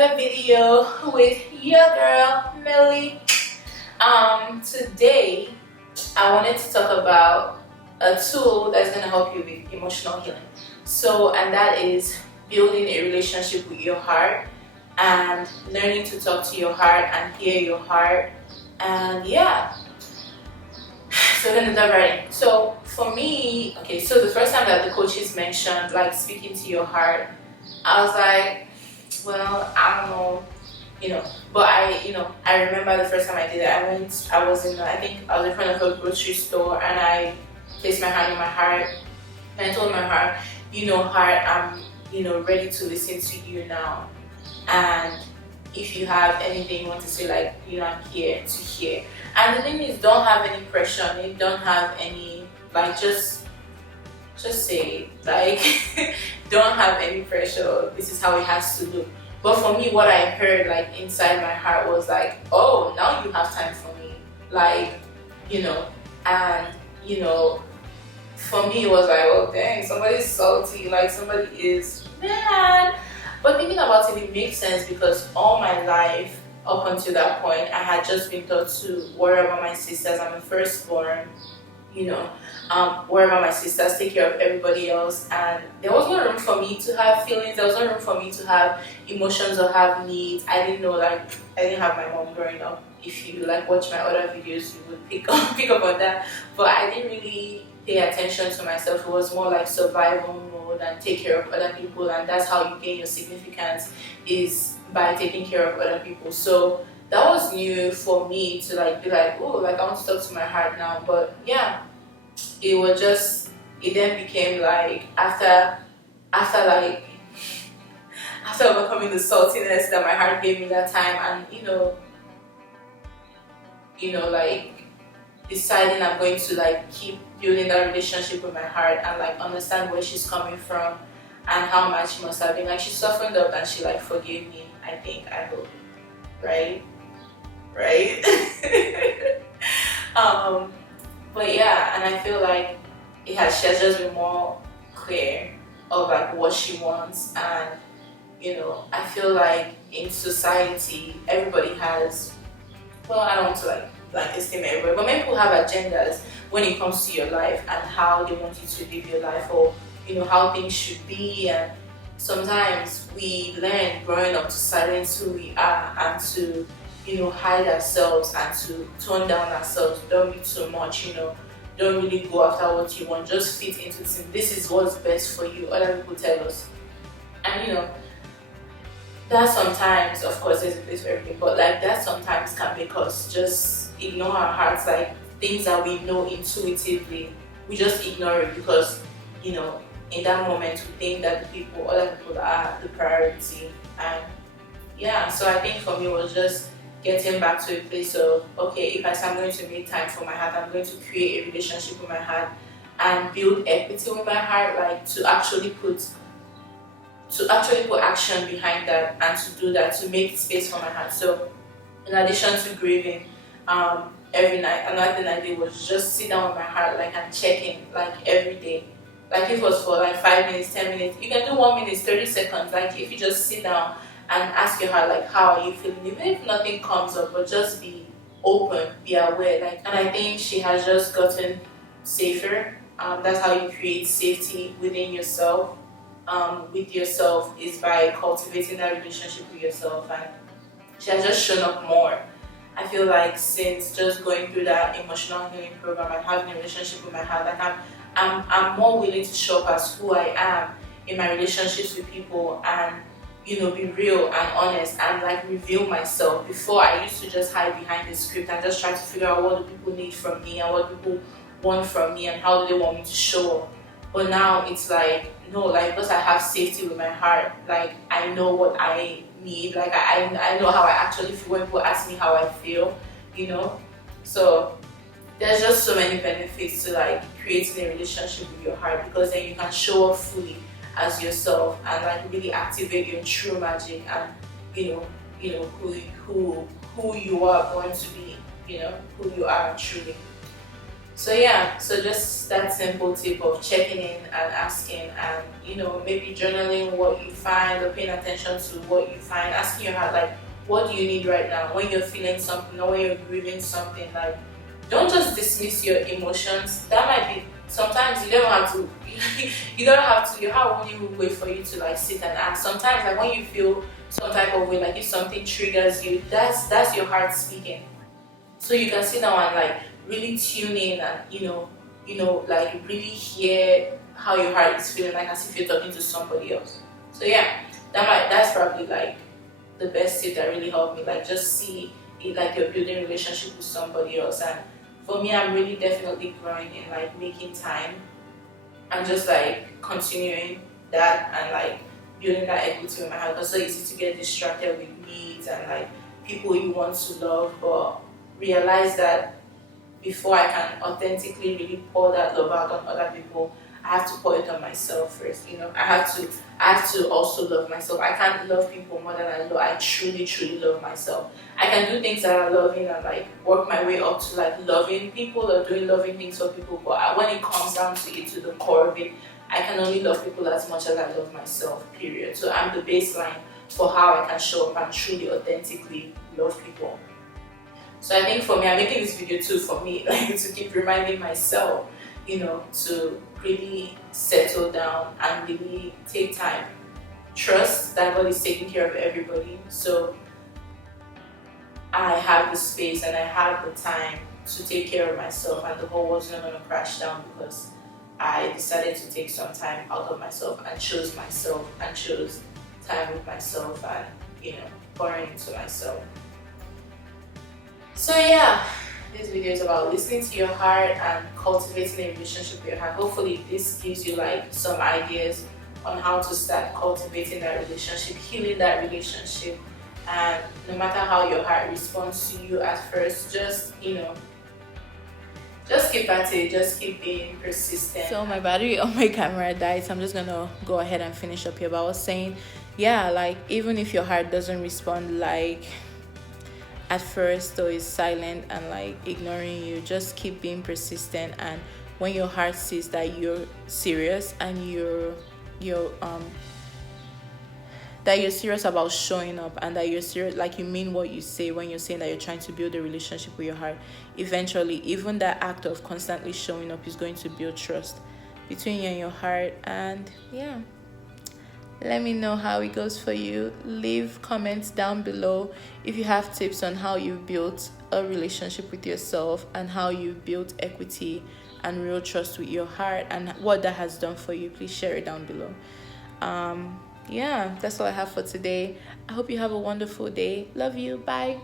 another video with your girl Millie. Today I wanted to talk about a tool that's going to help you with emotional healing. And that is building a relationship with your heart and learning to talk to your heart and hear your heart. And yeah, so we're gonna dive right in. So for me, so the first time that the coaches mentioned like speaking to your heart, I was like, well, I don't know, but I remember the first time I did it. I was in front of a grocery store and I placed my hand on my heart and I told my heart, heart, I'm, ready to listen to you now. And if you have anything you want to say, like, I'm here to hear. And the thing is, don't have any pressure on it, don't have any, like, just say it, like, don't have any pressure, this is how it has to look. But for me, what I heard, like, inside my heart was like, oh, now you have time for me, like, and, for me, it was like, oh, dang, somebody's salty, like, somebody is mad. But thinking about it, it makes sense because all my life, up until that point, I had just been taught to worry about my sisters. I'm a firstborn, worry about my sisters, take care of everybody else. And there was no room for me to have feelings. There was no room for me to have emotions or have needs. I didn't know, like, I didn't have my mom growing up. If you watch my other videos, you would pick up on that. But I didn't really pay attention to myself. It was more like survival mode and take care of other people, and that's how you gain your significance, is by taking care of other people. So that was new for me to be like, oh, like, I want to talk to my heart now. But yeah, it then became like after overcoming the saltiness that my heart gave me that time, and like deciding I'm going to keep building that relationship with my heart and understand where she's coming from and how much she must have been she softened up and she forgave me. I hope, right? But yeah, and I feel like she has just been more clear of what she wants. And I feel like in society everybody has, well, I don't want to estimate everybody, but many people have agendas when it comes to your life and how they want you to live your life, or how things should be. And sometimes we learn growing up to silence who we are and to hide ourselves and to tone down ourselves. Don't be too much, don't really go after what you want, just fit into this is what's best for you, other people tell us. And that sometimes, of course, there's a place for everything, but that sometimes can make us just ignore our hearts, things that we know intuitively, we just ignore it because in that moment we think that other people are the priority. And yeah, so I think for me it was just getting back to a place of, okay, if I say I'm going to make time for my heart, I'm going to create a relationship with my heart and build equity with my heart, to actually put action behind that, and to do that, to make space for my heart. So in addition to grieving, every night, another thing I did was just sit down with my heart and check in every day. If it was for 5 minutes, 10 minutes, you can do 1 minute, 30 seconds. If you just sit down and ask your heart how are you feeling, even if nothing comes up, but just be open, be aware. And I think she has just gotten safer. That's how you create safety within yourself. With yourself is by cultivating that relationship with yourself, and she has just shown up more. I feel like since just going through that emotional healing program and having a relationship with my heart, I'm more willing to show up as who I am in my relationships with people, and be real and honest and reveal myself. Before, I used to just hide behind the script and just try to figure out what do people need from me and what people want from me and how do they want me to show up. But now it's no, because I have safety with my heart, I know what I need, I know how I actually feel when people ask me how I feel, So there's just so many benefits to creating a relationship with your heart, because then you can show up fully as yourself and really activate your true magic and who you are born to be, who you are truly. So yeah, so just that simple tip of checking in and asking, and maybe journaling what you find or paying attention to what you find, asking your heart like, what do you need right now when you're feeling something or when you're grieving something. Like, don't just dismiss your emotions. That might be sometimes you don't have to you don't have to, your heart won't even wait for you to like sit and ask. Sometimes like when you feel some type of way, like if something triggers you, that's your heart speaking. So you can sit down and like really tune in and like really hear how your heart is feeling, like as if you're talking to somebody else. So yeah, that's probably like the best tip that really helped me. Like just see it like you're building a relationship with somebody else. And for me, I'm really definitely growing in like making time and just like continuing that and like building that equity in my heart. It's so easy to get distracted with needs and like people you want to love, but realize that before I can authentically really pour that love out on other people, I have to pour it on myself first. I have to also love myself. I can't love people more than I truly, truly love myself. I can do things that are loving and like work my way up to like loving people or doing loving things for people. But when it comes down to it, to the core of it, I can only love people as much as I love myself, period. So I'm the baseline for how I can show up and truly, authentically love people. So I think for me, I'm making this video too for me, like to keep reminding myself, to really settle down and really take time. Trust that God is taking care of everybody. So I have the space and I have the time to take care of myself, and the whole world's not gonna crash down because I decided to take some time out of myself and chose myself and chose time with myself and pouring into myself. So yeah, this video is about listening to your heart and cultivating a relationship with your heart. Hopefully this gives you like some ideas on how to start cultivating that relationship, healing that relationship. And no matter how your heart responds to you at first, just keep at it, just keep being persistent. So my battery on my camera died, so I'm just gonna go ahead and finish up here. But I was saying, yeah, like even if your heart doesn't respond like at first, or is silent and like ignoring you, just keep being persistent. And when your heart sees that you're serious and you're that you're serious about showing up, and that you're serious, like you mean what you say when you're saying that you're trying to build a relationship with your heart, eventually even that act of constantly showing up is going to build trust between you and your heart. And yeah, let me know how it goes for you. Leave comments down below if you have tips on how you built a relationship with yourself and how you built equity and real trust with your heart, and what that has done for you. Please share it down below. Yeah, that's all I have for today. I hope you have a wonderful day. Love you. Bye.